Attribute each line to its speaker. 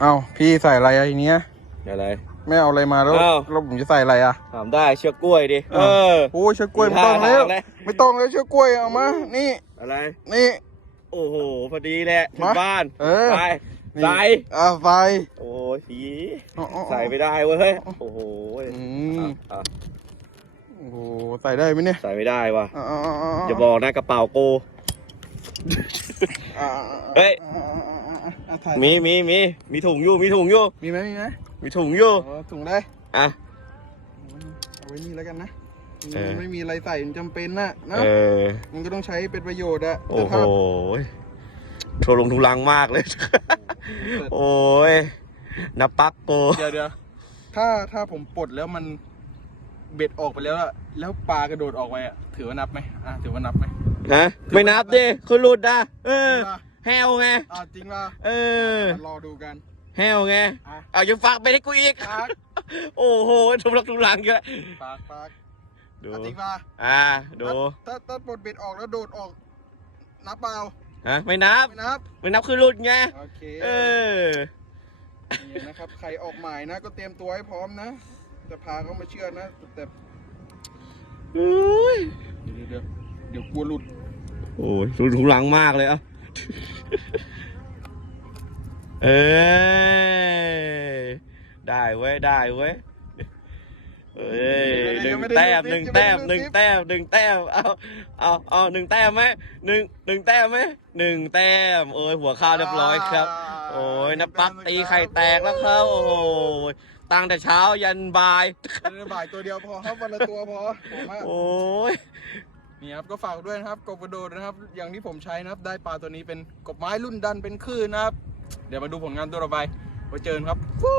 Speaker 1: เอ้าพี่ใส่อะไรอะทีเนี้ย
Speaker 2: อะไร
Speaker 1: ไม่เอาอะไรมาแล้ว
Speaker 2: อ้าว
Speaker 1: แล้วผมจะใส่อะไรอะ
Speaker 2: ถามได้เชือกกล้วยดิ เอ
Speaker 1: อ้าว
Speaker 2: อ
Speaker 1: โอ้ยเชือกกล้วยไม่ต้องแล้ว
Speaker 2: ท่าทางเลย
Speaker 1: ไม่ต้องแล้วเชือกกล้วยเอามา นี่
Speaker 2: อะไร
Speaker 1: นี่
Speaker 2: โอ้โห พอดีแหละถึง
Speaker 1: มา
Speaker 2: บ้าน
Speaker 1: เออ
Speaker 2: ไป
Speaker 1: นี่
Speaker 2: ใส่
Speaker 1: อะใส่
Speaker 2: โอ้ยผี
Speaker 1: อ๋ออ๋ออ๋อ
Speaker 2: ใส่ไม่ได้เว้ยเฮ้ย โอ้โห
Speaker 1: อืม
Speaker 2: อะ
Speaker 1: โอ้โหใส่ได้ไหมเนี่ย
Speaker 2: ใส่ไม่ได้ว่ะ
Speaker 1: อะอะอะอะ
Speaker 2: อย่าบอกนะกระเป๋าโก
Speaker 1: อะอะอะ
Speaker 2: เฮ้ย
Speaker 1: อะอะ อะอะอะถ่าย
Speaker 2: มีมีมีมีถุงอยู่ มีถุงอยู่
Speaker 1: มีไหมมีไหม
Speaker 2: มีถุงอยู่
Speaker 1: อ๋อถุงได้
Speaker 2: อะ
Speaker 1: เอาไว้นี่แล้วกันนะ
Speaker 2: เออ
Speaker 1: มันไม่มีอะไรใส่มันจำเป็นนะนะ
Speaker 2: เออ
Speaker 1: มันก็ต้องใช้เป็นประโยชน์อะ
Speaker 2: โอ้
Speaker 1: แต่
Speaker 2: โห
Speaker 1: ถ้า
Speaker 2: โทรลงทุลังมากเลย โอ้ยนับปักโก
Speaker 1: เดี๋ยวเดี๋ยวถ้าถ้าผมปลดแล้วมันเบ็ดออกไปแล้วอะแล้วปลากระโดดออกไปอะถือว่านับไหมอะถือว่านับไหม
Speaker 2: ฮะไม่นับดิคุณหลุดอะเออ
Speaker 1: จริงป่ะ
Speaker 2: แฮวไง
Speaker 1: อะจริงป่ะ
Speaker 2: เออ
Speaker 1: มารอดูกัน
Speaker 2: แฮวไง
Speaker 1: อะ
Speaker 2: เอายังฝากไปให้กูอีก
Speaker 1: ปาก
Speaker 2: โอ้โหทุลักทุลังเยอะ
Speaker 1: ปากปาก
Speaker 2: ดู
Speaker 1: อะจริงป่ะ
Speaker 2: อ่า ดู
Speaker 1: ถ้าถ้าปลดเบ็ดออกแล้วโดดออก นับเปล่า
Speaker 2: ฮะ ไม่นับ
Speaker 1: ไม่นับ
Speaker 2: ไม่นับคือหลุดไง
Speaker 1: โอเค
Speaker 2: เออ
Speaker 1: นี่นะครับ ใครออกหมายนะ ก็เตรียมตัวให้พร้อมนะ จะพาเขามาเชื่อดนะ แต่
Speaker 2: อุ้ย
Speaker 1: เดี๋ยวเดี๋ยวเดี๋ยวกลัวหลุด
Speaker 2: โอ้ยทุทุลังมากเลยอะ เออได้เว้ยได้เว้ยเอ้ยหนึ่งแต้มหนึ่งแต้มหนึ่งแต้มหนึ่งแต้มเอาเอาเอาหนึ่งแต้มไหมหนึ่งหนึ่งแต้มไหมหนึ่งแต้มโอ้ยหัวข้าวเรียบร้อยครับ โอ้ยนับปักตีไข่แตกแล้วครับโอ้โหตั้งแต่เช้ายันบ่าย
Speaker 1: เดี๋ยวบ่ายตัวเดียวพอครับวันละตัวพอผมว่า
Speaker 2: โอ้ย
Speaker 1: นี่ครับก็ฝากด้วยนะครับกบกระโดดนะครับ อย่างที่ผมใช้นะครับ ได้ปลาตัวนี้เป็นกบไม้รุ่นดันเป็นคลื่นนะครับ เดี๋ยวมาดูผลงานตัวต่อไปไว้เจอกันครับฟู